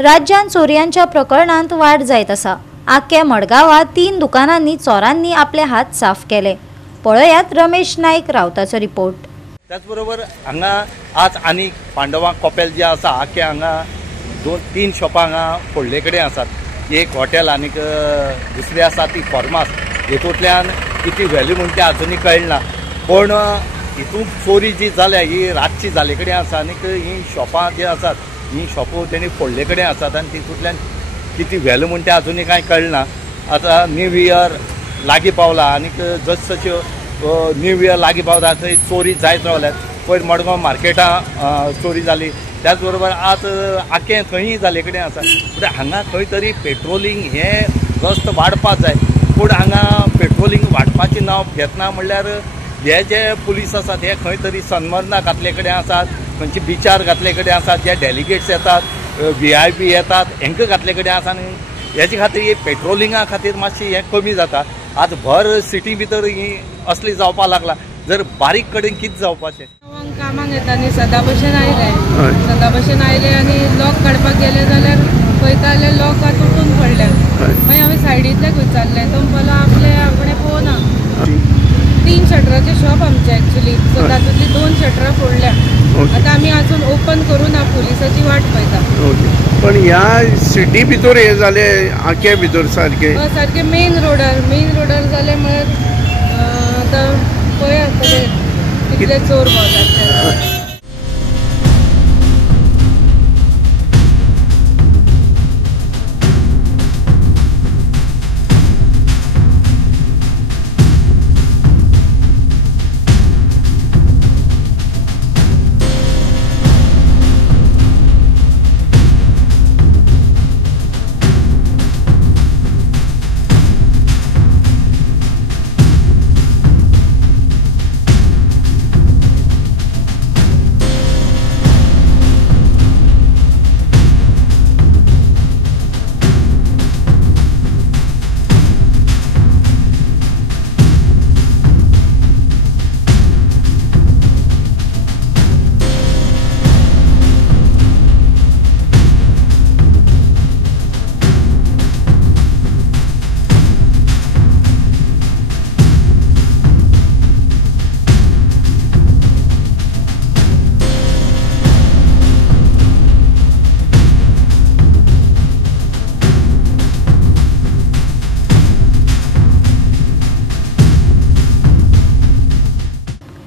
राज्यात चोरयांच्या प्रकरणांत वाढ जायत आसा। आख्या मडगांवात 3 दुकानांनी चोरांनी आपले हात साफ केले। पळयात रमेश नाईक रावताचो रिपोर्ट। त्याचबरोबर हांगा आज आनी पांडवा कॉपेल जे आसा आख्या हांगा 2-3 शॉपां हांगा फोडले कडेन आसात। एक हॉटेल आनीक दुसरी आसा ती फॉर्मास। हेतूंतल्यान किती व्हॅल्यू म्हणटा तें अजुनूय कळना, पण हितून चोरी जी जाल्या ही रातची जाले कडेन आसा आनीक ही शॉपां जी आसात ही शॉपो तेणी फोडले कडेन आसात आनी तितूंतल्यान किती व्हॅल्यू म्हणटा तें अजुनूय कांय कळना। आतां न्यू इयर लागीं पावला आनीक जसो न्यू इयर लागीं पावता थंय चोरी जायत रावल्यात। पयर मडगांव मार्केटां चोरी जाली, त्याचबरोबर आज आख्खें थंय जाले कडेन आसा। पण हांगा खंय तरी पेट्रोलिंग हें गस्त वाडपाक जाय, पूण हांगा पेट्रोलिंग वाडपाचें नांव घेतना म्हणल्यार हे जे पुलीस आसात हे खंय तरी सन्माना घातले कडेन आसात, खंयची बिचार घातले कडेन आसात, जे डेलिगेट्स येतात VIP येतात हांकां घातले कडेन आसा आनी हेजे खातीर ही पेट्रोलिंगा खातीर मातशी हें कमी जाता। आज भर सिटी भितर ही असली जावपाक लागला, जर बारीक कडेन कितें जावपाचें। कामाक येता न्ही सदा भशेन आयले आनी लॉक काडपाक गेले जाल्यार पळयता जाल्यार लॉक तुटून पडल्या। मागीर हांवें सायडींतल्याक विचारलें तो म्हणलो आपणें पळोवना। 3 शटराचे शॉप आमचे एक्चुअली, सो तातूंतली 2 शटरां फोडल्या। आता आमी अजून ओपन करूना, पुलिसाची वाट पळयता। पण ह्या सिटी भितर हे जाले आख्या भितर सारखे मेन रोडार जाले म्हळ्यार आतां पळयात कितले चोर भोंवतात।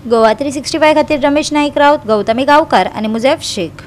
गोवा 365 खातीर रमेश नाईक रावत, गौतमी गांवकार आनी मुझैफ शेख।